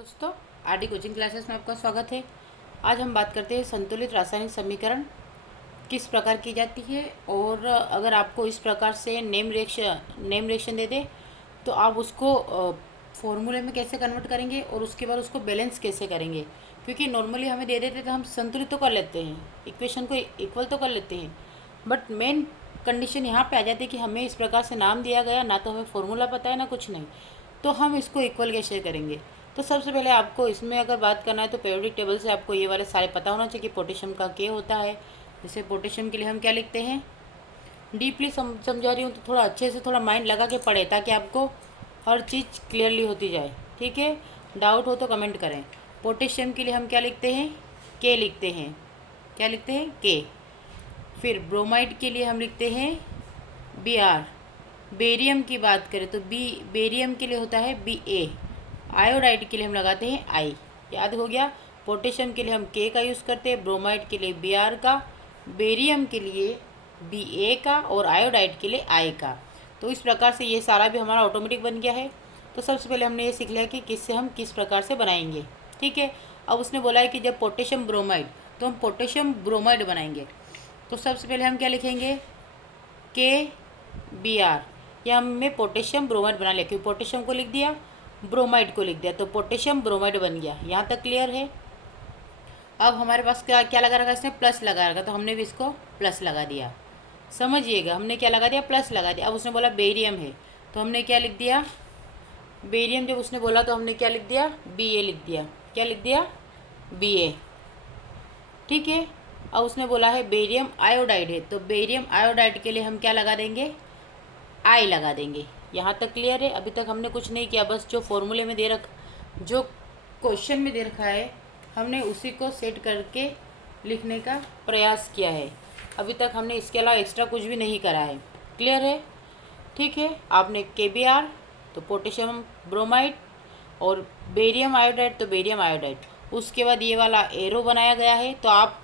दोस्तों, RD coaching classes में आपका स्वागत है। आज हम बात करते हैं संतुलित रासायनिक समीकरण किस प्रकार की जाती है, और अगर आपको इस प्रकार से नेम रिएक्शन दे दे तो आप उसको फॉर्मूले में कैसे कन्वर्ट करेंगे और उसके बाद उसको बैलेंस कैसे करेंगे। क्योंकि नॉर्मली हमें दे देते तो हम संतुलित तो कर लेते हैं, इक्वेशन को इक्वल तो कर लेते हैं, बट मेन कंडीशन यहाँ पे आ जाती है कि हमें इस प्रकार से नाम दिया गया, ना तो हमें फॉर्मूला पता है ना कुछ नहीं, तो हम इसको इक्वल कैसे करेंगे। तो सबसे पहले आपको इसमें अगर बात करना है तो पीरियोडिक टेबल से आपको ये वाले सारे पता होना चाहिए कि पोटेशियम का के होता है। जैसे पोटेशियम के लिए हम क्या लिखते हैं, डीपली समझा रही हूँ तो थोड़ा अच्छे से थोड़ा माइंड लगा के पढ़े ताकि आपको हर चीज़ क्लियरली होती जाए। ठीक है, डाउट हो तो कमेंट करें। पोटेशियम के लिए हम क्या लिखते हैं, के लिखते हैं। क्या लिखते हैं, के। फिर ब्रोमाइड के लिए हम लिखते हैं बी आर। बेरियम की बात करें तो बेरियम के लिए होता है बी ए। आयोडाइड के लिए हम लगाते हैं आई। याद हो गया। पोटेशियम के लिए हम के का यूज़ करते हैं, ब्रोमाइड के लिए बी आर का, बेरियम के लिए बी ए का, और आयोडाइड के लिए आई का। तो इस प्रकार से ये सारा भी हमारा ऑटोमेटिक बन गया है। तो सबसे पहले हमने ये सीख लिया कि किससे हम किस प्रकार से बनाएंगे। ठीक है, अब उसने बोला है कि जब पोटेशियम ब्रोमाइड, तो हम पोटेशियम ब्रोमाइड बनाएंगे। तो सबसे पहले हम क्या लिखेंगे, के बी आर, या हमने पोटेशियम ब्रोमाइड बना लिया, क्योंकि पोटेशियम को लिख दिया, ब्रोमाइड को लिख दिया, तो पोटेशियम ब्रोमाइड बन गया। यहाँ तक क्लियर है। अब हमारे पास क्या क्या लगा रखा, इसने प्लस लगा रखा, तो हमने भी इसको प्लस लगा दिया। समझिएगा, हमने क्या लगा दिया, प्लस लगा दिया। अब उसने बोला बेरियम है, तो हमने क्या लिख दिया, बेरियम जब उसने बोला तो हमने क्या लिख दिया, बी ए लिख दिया। क्या लिख दिया, बी ए। ठीक है, अब उसने बोला है बेरियम आयोडाइड है, तो बेरियम आयोडाइड के लिए हम क्या लगा देंगे, आई लगा देंगे। यहाँ तक क्लियर है। अभी तक हमने कुछ नहीं किया, बस जो फॉर्मूले में दे जो क्वेश्चन में दे रखा है हमने उसी को सेट करके लिखने का प्रयास किया है। अभी तक हमने इसके अलावा एक्स्ट्रा कुछ भी नहीं करा है। क्लियर है। ठीक है, आपने के बी आर तो पोटेशियम ब्रोमाइड, और बेरियम आयोडाइड तो बेरियम आयोडाइड। उसके बाद ये वाला एरो बनाया गया है, तो आप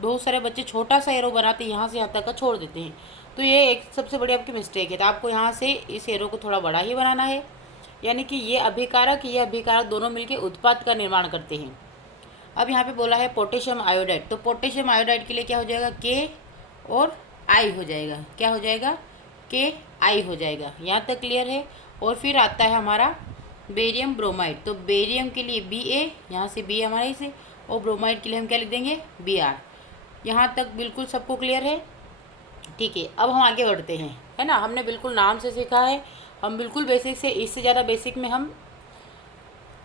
बहुत सारे बच्चे छोटा सा एरो बनाते हैं, यहाँ से यहाँ तक का छोड़ देते हैं, तो ये एक सबसे बड़ी आपकी मिस्टेक है। तो आपको यहाँ से इस एरो को थोड़ा बड़ा ही बनाना है, यानी कि ये अभिकारक दोनों मिलकर उत्पाद का निर्माण करते हैं। अब यहाँ पे बोला है पोटेशियम आयोडाइड, तो पोटेशियम आयोडाइड के लिए क्या हो जाएगा, के और आई हो जाएगा। क्या हो जाएगा, के आई हो जाएगा। यहाँ तक क्लियर है। और फिर आता है हमारा बेरियम ब्रोमाइड, तो बेरियम के लिए बी ए, यहाँ से बी हमारा इसे, और ब्रोमाइड के लिए हम क्या लिख देंगे, बी आर। यहाँ तक बिल्कुल सबको क्लियर है। ठीक है, अब हम आगे बढ़ते हैं, है ना। हमने बिल्कुल नाम से सीखा है, हम बिल्कुल बेसिक से, इससे ज़्यादा बेसिक में हम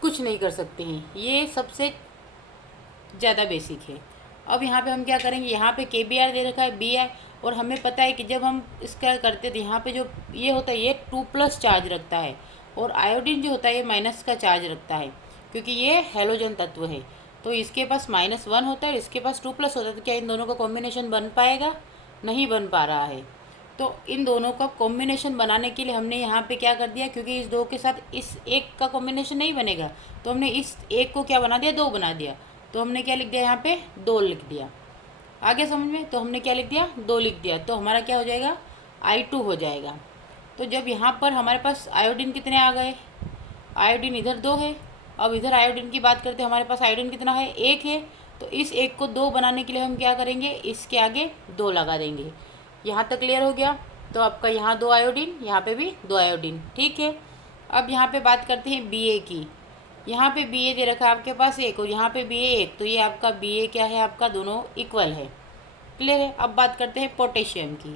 कुछ नहीं कर सकते हैं, ये सबसे ज़्यादा बेसिक है। अब यहाँ पे हम क्या करेंगे, यहाँ पे के बी आर दे रखा है, बी आर, और हमें पता है कि जब हम इसका करते तो यहाँ पे जो ये होता है ये 2+ चार्ज रखता है, और आयोडीन जो होता है ये माइनस का चार्ज रखता है, क्योंकि ये हेलोजन तत्व है। तो इसके पास -1 होता है, इसके पास 2+ होता है, तो क्या इन दोनों का कॉम्बिनेशन बन पाएगा, नहीं बन पा रहा है। तो इन दोनों का कॉम्बिनेशन बनाने के लिए हमने यहाँ पे क्या कर दिया, क्योंकि इस दो के साथ इस एक का कॉम्बिनेशन नहीं बनेगा, तो हमने इस एक को क्या बना दिया, 2 बना दिया। तो हमने क्या लिख दिया, यहाँ पे 2 लिख दिया। आगे समझ में, तो हमने क्या लिख दिया, 2 लिख दिया, तो हमारा क्या हो जाएगा, I2 हो जाएगा। तो जब यहाँ पर हमारे पास आयोडीन कितने आ गए, आयोडीन इधर 2 है। अब इधर आयोडीन की बात करते हैं, हमारे पास आयोडीन कितना है, 1 है। तो इस 1 को 2 बनाने के लिए हम क्या करेंगे, इसके आगे 2 लगा देंगे। यहाँ तक क्लियर हो गया। तो आपका यहाँ 2 आयोडीन, यहाँ पे भी 2 आयोडीन। ठीक है, अब यहाँ पे बात करते हैं बी ए की। यहाँ पे बी ए दे रखा है आपके पास 1, और यहाँ पे बी ए 1, तो ये आपका बी ए क्या है, आपका दोनों इक्वल है। क्लियर है। अब बात करते हैं पोटेशियम की।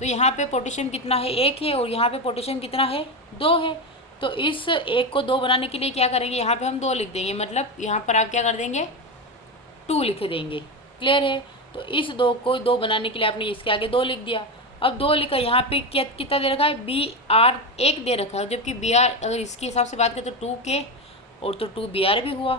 तो यहाँ पे पोटेशियम कितना है, 1 है, और यहाँ पे पोटेशियम कितना है, 2 है। तो इस 1 को 2 बनाने के लिए क्या करेंगे, यहाँ पे हम 2 लिख देंगे, मतलब यहाँ पर आप क्या कर देंगे, 2 लिख देंगे। क्लियर है। तो इस 2 को 2 बनाने के लिए आपने इसके आगे 2 लिख दिया। अब 2 लिखा, यहाँ पे क्या कितना दे रखा है, बी आर 1 दे रखा है, जबकि बी आर अगर इसके हिसाब से बात करें तो 2 के, और तो 2 बी आर भी हुआ।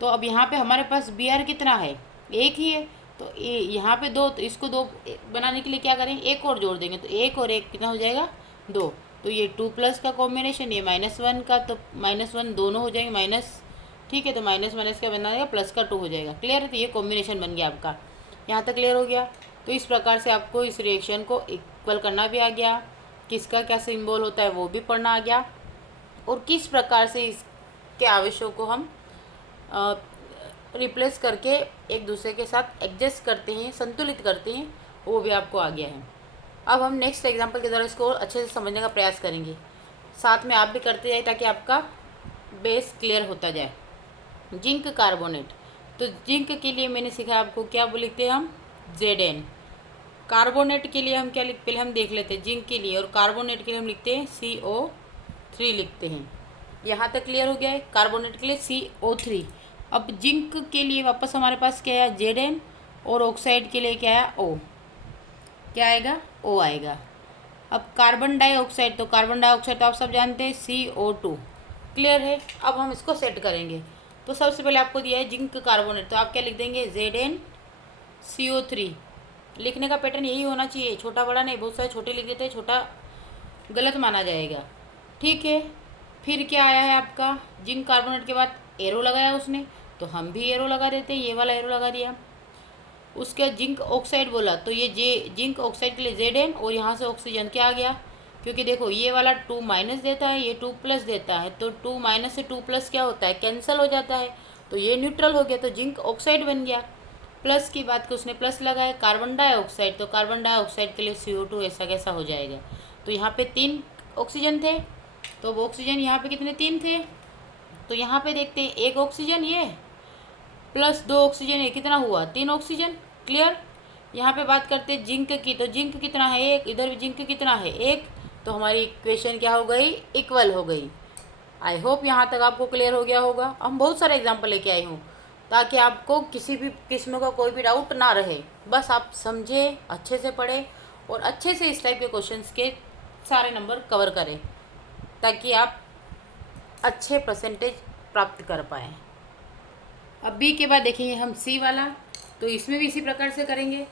तो अब यहाँ पे हमारे पास बी आर कितना है, 1 ही है। तो यहाँ पे 2, तो इसको 2 बनाने के लिए क्या करेंगे, 1 और जोड़ देंगे, तो 1 और 1 कितना हो जाएगा, 2। तो ये 2+ का कॉम्बिनेशन, ये -1 का, तो -1 दोनों हो जाएंगे माइनस। ठीक है, तो -1 का बना देगा, प्लस का 2 हो जाएगा। क्लियर है। तो ये कॉम्बिनेशन बन गया आपका। यहाँ तक क्लियर हो गया। तो इस प्रकार से आपको इस रिएक्शन को इक्वल करना भी आ गया, किसका क्या सिंबल होता है वो भी पढ़ना आ गया, और किस प्रकार से इसके आवेशों को हम रिप्लेस करके एक दूसरे के साथ एडजस्ट करते हैं, संतुलित करते हैं, वो भी आपको आ गया है। अब हम नेक्स्ट एग्जांपल के द्वारा इसको अच्छे से समझने का प्रयास करेंगे, साथ में आप भी करते जाए ताकि आपका बेस क्लियर होता जाए। जिंक कार्बोनेट, तो जिंक के लिए मैंने सीखा आपको क्या लिखते हैं हम, Zn। कार्बोनेट के लिए हम क्या लिख, पहले हम देख लेते हैं जिंक के लिए और कार्बोनेट के लिए हम लिखते हैं CO3 लिखते हैं। यहाँ तक क्लियर हो गया है, कार्बोनेट के लिए CO3। अब जिंक के लिए वापस हमारे पास क्या है, Zn, और ऑक्साइड के लिए क्या है, O। क्या आएगा, O आएगा। अब कार्बन डाइऑक्साइड, तो कार्बन डाइऑक्साइड तो आप सब जानते हैं CO2। क्लियर है। अब हम इसको सेट करेंगे। तो सबसे पहले आपको दिया है जिंक कार्बोनेट, तो आप क्या लिख देंगे, ZnCO3। लिखने का पैटर्न यही होना चाहिए, छोटा बड़ा नहीं, बहुत सारे छोटे लिख देते हैं, छोटा गलत माना जाएगा। ठीक है। फिर क्या आया है आपका, जिंक कार्बोनेट के बाद एरो लगाया उसने, तो हम भी एरो लगा देते हैं, ये वाला एरो लगा दिया। उसके जिंक ऑक्साइड बोला, तो ये जिंक ऑक्साइड के लिए Zn, और यहाँ से ऑक्सीजन क्या आ गया, क्योंकि देखो ये वाला 2 माइनस देता है, ये 2 प्लस देता है, तो 2 माइनस से 2 प्लस क्या होता है, कैंसिल हो जाता है, तो ये न्यूट्रल हो गया, तो जिंक ऑक्साइड बन गया। प्लस की बात को उसने प्लस लगाया, कार्बन डाइऑक्साइड, तो कार्बन डाइऑक्साइड के लिए CO2 ऐसा कैसा हो जाएगा। तो यहाँ पे 3 ऑक्सीजन थे, तो वो ऑक्सीजन यहाँ पे कितने, 3 थे, तो यहाँ पे देखते हैं 1 ऑक्सीजन ये प्लस 2 ऑक्सीजन, ये कितना हुआ, 3 ऑक्सीजन। क्लियर। यहाँ पे बात करते हैं जिंक की, तो जिंक कितना है, 1, इधर भी जिंक कितना है, 1, तो हमारी इक्वेशन क्या हो गई, इक्वल हो गई। आई होप यहाँ तक आपको क्लियर हो गया होगा। हम बहुत सारे एग्जाम्पल लेके आई हूँ ताकि आपको किसी भी किस्म का कोई भी डाउट ना रहे, बस आप समझे, अच्छे से पढ़े और अच्छे से इस टाइप के क्वेश्चंस के सारे नंबर कवर करें ताकि आप अच्छे परसेंटेज प्राप्त कर पाएँ। अब बी के बाद देखेंगे हम सी वाला, तो इसमें भी इसी प्रकार से करेंगे।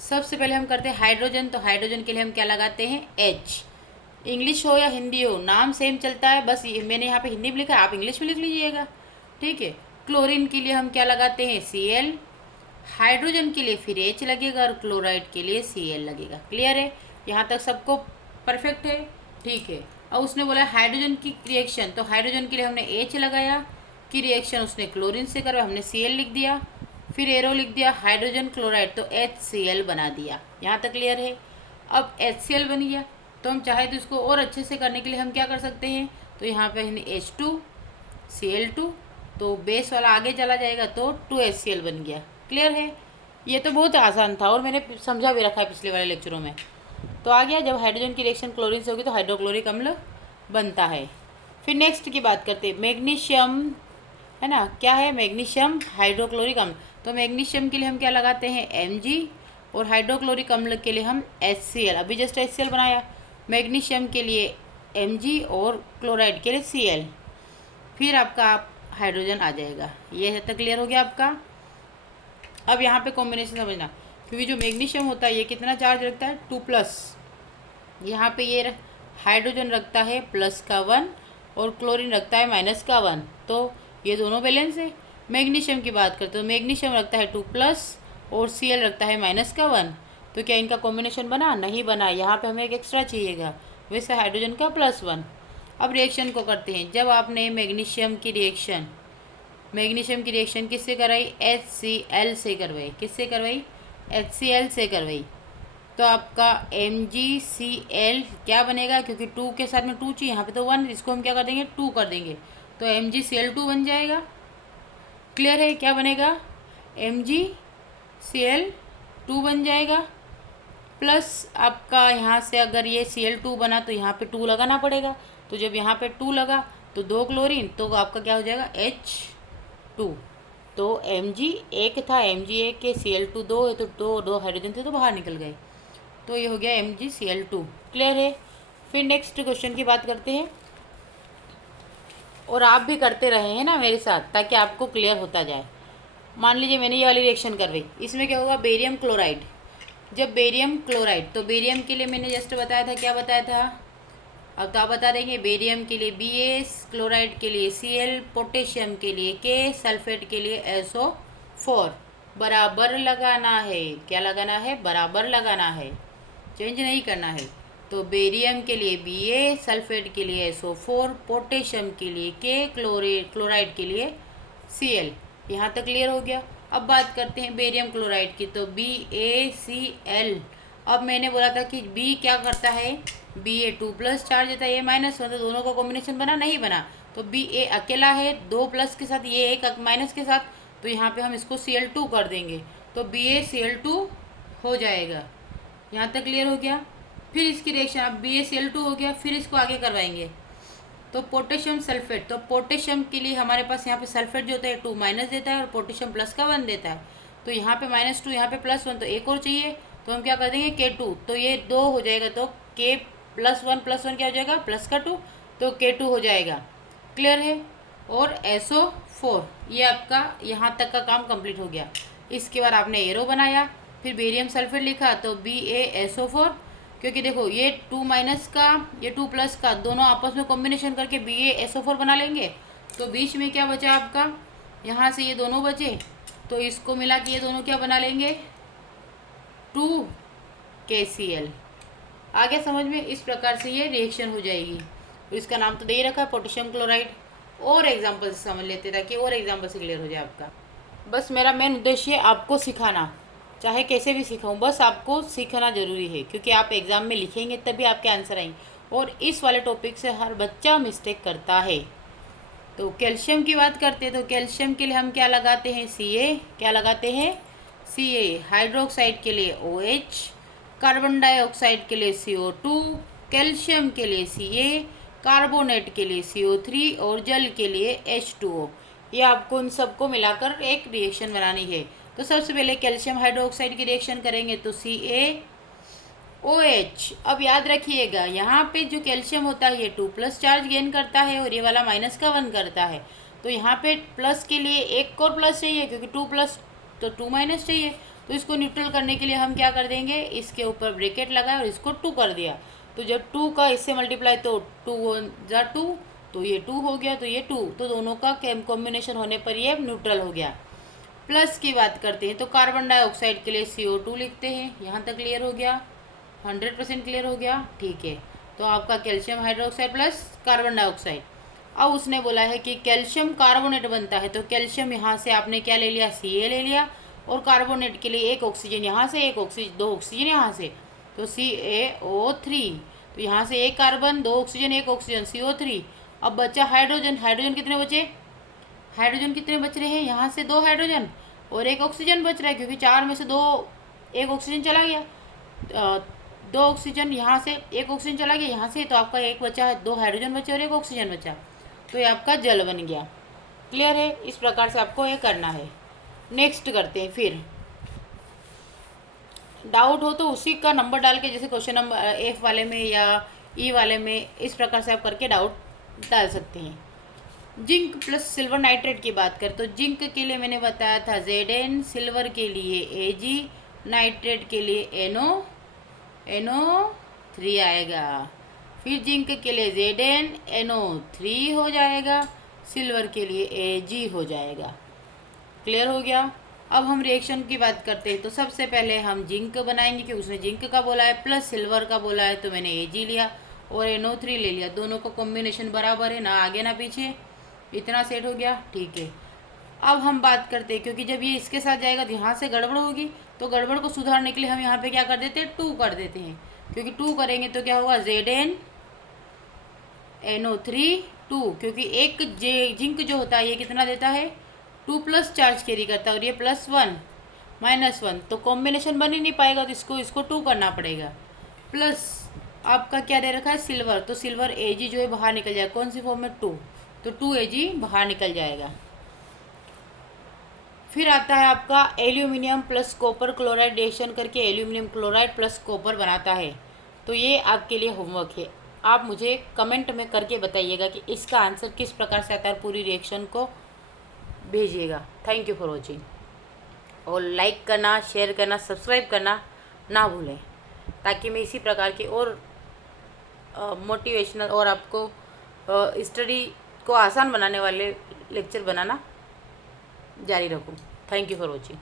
सबसे पहले हम करते हैं हाइड्रोजन, तो हाइड्रोजन के लिए हम क्या लगाते हैं, H। इंग्लिश हो या हिंदी हो, नाम सेम चलता है, बस मैंने यहाँ पे हिंदी में लिखा है, आप इंग्लिश में लिख लीजिएगा। ठीक है। क्लोरीन के लिए हम क्या लगाते हैं, Cl। हाइड्रोजन के लिए फिर H लगेगा और क्लोराइड के लिए Cl लगेगा। क्लियर है, यहाँ तक सबको परफेक्ट है। ठीक है। अब उसने बोला हाइड्रोजन की रिएक्शन, तो हाइड्रोजन के लिए हमने H लगाया, की रिएक्शन उसने क्लोरीन से करवाया, हमने Cl लिख दिया, फिर एरो लिख दिया हाइड्रोजन क्लोराइड, तो HCl बना दिया। यहाँ तक क्लियर है। अब HCl बन गया, तो हम चाहे तो इसको और अच्छे से करने के लिए हम क्या कर सकते हैं, तो यहाँ पे हमने H2Cl2, तो बेस वाला आगे चला जाएगा, तो 2HCl बन गया। क्लियर है। ये तो बहुत आसान था और मैंने समझा भी रखा है पिछले वाले लेक्चरों में। तो आ गया, जब हाइड्रोजन की रिएक्शन क्लोरीन से होगी तो हाइड्रोक्लोरिक अम्ल बनता है। फिर नेक्स्ट की बात करते हैं, मैग्नीशियम है ना, क्या है, मैग्नीशियम हाइड्रोक्लोरिक अम्ल, तो मैग्नीशियम के लिए हम क्या लगाते हैं, Mg, और हाइड्रोक्लोरिक अम्ल के लिए हम HCl। अभी जस्ट HCl बनाया, मैग्नीशियम के लिए Mg और क्लोराइड के लिए Cl, फिर आपका हाइड्रोजन आ जाएगा। ये तक क्लियर हो गया आपका। अब यहाँ पे कॉम्बिनेशन समझना, क्योंकि जो मैग्नीशियम होता है ये कितना चार्ज रखता है, 2+। यहाँ पे ये हाइड्रोजन रखता है +1 और क्लोरीन रखता है -1, तो ये दोनों बैलेंस है। मैग्नीशियम की बात करते हो, मैग्नीशियम रखता है 2+ और Cl रखता है -1, तो क्या इनका कॉम्बिनेशन बना, नहीं बना, यहाँ पे हमें एक एक्स्ट्रा चाहिएगा, वैसे हाइड्रोजन का +1। अब रिएक्शन को करते हैं, जब आपने मैग्नीशियम की रिएक्शन किससे कराई, HCl से करवाई, किससे करवाई, HCl से करवाई, तो आपका MgCl क्या बनेगा, क्योंकि 2 के साथ में 2 चाहिए, यहाँ पे तो 1, इसको हम क्या कर देंगे, 2 कर देंगे, तो MgCl2 बन जाएगा। क्लियर है, क्या बनेगा, MgCl2 बन जाएगा, प्लस आपका यहाँ से अगर ये Cl2 बना तो यहाँ पे 2 लगाना पड़ेगा, तो जब यहाँ पे 2 लगा तो 2 क्लोरीन, तो आपका क्या हो जाएगा, H2। तो Mg एक था, Mg1 के Cl2 2 है, तो दो हाइड्रोजन थे तो बाहर निकल गए, तो ये हो गया MgCl2। क्लियर है। फिर नेक्स्ट क्वेश्चन की बात करते हैं, और आप भी करते रहे हैं ना मेरे साथ, ताकि आपको क्लियर होता जाए। मान लीजिए मैंने ये वाली रिएक्शन करवाई, इसमें क्या होगा, बेरियम क्लोराइड। जब बेरियम क्लोराइड, तो बेरियम के लिए मैंने जस्ट बताया था, क्या बताया था, अब तो आप बता देंगे, बेरियम के लिए Bs, क्लोराइड के लिए Cl, पोटेशियम के लिए K, सल्फेट के लिए SO4। बराबर लगाना है, क्या लगाना है, बराबर लगाना है, चेंज नहीं करना है। तो बेरियम के लिए Ba, सल्फेट के लिए SO4, पोटेशियम के लिए K, क्लोराइड के लिए Cl। यहाँ तक क्लियर हो गया। अब बात करते हैं बेरियम क्लोराइड की, तो BaCl। अब मैंने बोला था कि B क्या करता है, Ba2+ चार्ज देता है, ये -1, तो दोनों का कॉम्बिनेशन बना नहीं बना, तो Ba अकेला है 2 प्लस के साथ, ये एक माइनस के साथ, तो यहाँ पे हम इसको Cl2 कर देंगे, तो BaCl2 हो जाएगा। यहाँ तक क्लियर हो गया। फिर इसकी रिएक्शन, अब BaCl2 हो गया, फिर इसको आगे करवाएंगे, तो पोटेशियम सल्फेट। तो पोटेशियम के लिए हमारे पास यहाँ पे सल्फेट जो होता है 2- देता है और पोटेशियम प्लस का 1 देता है, तो यहाँ पे -2, यहाँ पे +1, तो एक और चाहिए, तो हम क्या कर देंगे K2, तो ये 2 हो जाएगा, तो K+1 क्या हो जाएगा, प्लस का 2, तो K2 हो जाएगा। क्लियर है। और SO4, ये आपका यहाँ तक का काम कंप्लीट हो गया। इसके बाद आपने एरो बनाया, फिर बेरियम सल्फेट लिखा, तो BaSO4, क्योंकि देखो ये 2- का ये 2+ का दोनों आपस में कॉम्बिनेशन करके BaSO4 बना लेंगे, तो बीच में क्या बचा आपका, यहाँ से ये दोनों बचे, तो इसको मिला के ये दोनों क्या बना लेंगे, 2KCl। आ गया समझ में। इस प्रकार से ये रिएक्शन हो जाएगी। तो इसका नाम तो दे ही रखा है, पोटेशियम क्लोराइड। और एग्जाम्पल से समझ लेते ताकि और एग्जाम्पल से क्लियर हो जाए आपका। बस मेरा मेन उद्देश्य आपको सिखाना, चाहे कैसे भी सिखाऊं, बस आपको सीखना ज़रूरी है, क्योंकि आप एग्ज़ाम में लिखेंगे तभी आपके आंसर आएंगे, और इस वाले टॉपिक से हर बच्चा मिस्टेक करता है। तो कैल्शियम की बात करते हैं, तो कैल्शियम के लिए हम क्या लगाते हैं, Ca। क्या लगाते हैं, Ca। हाइड्रोक्साइड के लिए OH, कार्बन डाइऑक्साइड के लिए CO2, कैल्शियम के लिए Ca, कार्बोनेट के लिए CO3 और जल के लिए H2O। ये आपको इन सबको मिलाकर एक रिएक्शन बनानी है। तो सबसे पहले कैल्शियम हाइड्रोक्साइड की रिएक्शन करेंगे, तो CaOH। अब याद रखिएगा, यहाँ पे जो कैल्शियम होता है ये 2+ चार्ज गेन करता है और ये वाला -1 करता है, तो यहाँ पे प्लस के लिए एक और प्लस चाहिए, क्योंकि 2+ तो 2- चाहिए, तो इसको न्यूट्रल करने के लिए हम क्या कर देंगे, इसके ऊपर ब्रैकेट लगाया और इसको 2 कर दिया, तो जब 2 का इससे मल्टीप्लाई, तो 2 × 2, तो ये 2 हो गया, तो ये 2, तो दोनों का कॉम्बिनेशन होने पर ये न्यूट्रल हो गया। प्लस की बात करते हैं, तो कार्बन डाइऑक्साइड के लिए CO2 लिखते हैं। यहाँ तक क्लियर हो गया, 100% क्लियर हो गया, ठीक है। तो आपका calcium hydroxide plus carbon dioxide. अब उसने बोला है कि कैल्शियम कार्बोनेट बनता है, तो कैल्शियम यहाँ से आपने क्या ले लिया, Ca ले लिया, और कार्बोनेट के लिए एक ऑक्सीजन यहाँ से, एक ऑक्सीजन, 2 ऑक्सीजन यहाँ से, तो CaO3, तो यहाँ से एक कार्बन, 2 ऑक्सीजन, एक ऑक्सीजन, CO3। अब बचा हाइड्रोजन। हाइड्रोजन कितने बचे, हाइड्रोजन कितने बच रहे हैं, यहाँ से 2 हाइड्रोजन और एक ऑक्सीजन बच रहा है, क्योंकि 4 में से 2, एक ऑक्सीजन चला गया, 2 ऑक्सीजन यहाँ से, एक ऑक्सीजन चला गया यहाँ से, तो आपका एक बचा है, 2 हाइड्रोजन बचे और एक ऑक्सीजन बचा, तो ये आपका जल बन गया। क्लियर है। इस प्रकार से आपको ये करना है। नेक्स्ट करते हैं। फिर डाउट हो तो उसी का नंबर डाल के, जैसे क्वेश्चन नंबर F वाले में या E वाले में, इस प्रकार से आप करके डाउट डाल सकते हैं। जिंक प्लस सिल्वर नाइट्रेट की बात करें, तो जिंक के लिए मैंने बताया था Zn, सिल्वर के लिए Ag, नाइट्रेट के लिए NO3 आएगा। फिर जिंक के लिए Zn NO3 हो जाएगा, सिल्वर के लिए Ag हो जाएगा। क्लियर हो गया। अब हम रिएक्शन की बात करते हैं, तो सबसे पहले हम जिंक बनाएंगे, कि उसने जिंक का बोला है प्लस सिल्वर का बोला है, तो मैंने Ag लिया और NO3 ले लिया। दोनों का कॉम्बिनेशन बराबर है, ना आगे ना पीछे, इतना सेट हो गया, ठीक है। अब हम बात करते हैं, क्योंकि जब ये इसके साथ जाएगा तो यहाँ से गड़बड़ होगी, तो गड़बड़ को सुधारने के लिए हम यहाँ पे क्या कर देते हैं, 2 कर देते हैं, क्योंकि 2 करेंगे तो क्या होगा, Zn NO3 2, क्योंकि एक जिंक जो होता है ये कितना देता है, 2+ चार्ज कैरी करता है, और ये +1 -1, तो कॉम्बिनेशन बन ही नहीं पाएगा, तो इसको 2 करना पड़ेगा। प्लस आपका क्या दे रखा है, सिल्वर, तो सिल्वर Ag जो है बाहर निकल जाएगा, कौन सी फॉर्म में, 2, तो 2Ag बाहर निकल जाएगा। फिर आता है आपका aluminium plus copper chloride reaction करके एल्यूमिनियम क्लोराइड प्लस कॉपर बनाता है। तो ये आपके लिए होमवर्क है, आप मुझे कमेंट में करके बताइएगा कि इसका आंसर किस प्रकार से आता है, पूरी रिएक्शन को भेजिएगा। थैंक यू फॉर वॉचिंग, और लाइक करना, शेयर करना, सब्सक्राइब करना ना भूलें, ताकि मैं इसी प्रकार की और मोटिवेशनल और आपको स्टडी को आसान बनाने वाले लेक्चर बनाना जारी रखूं। Thank you for watching.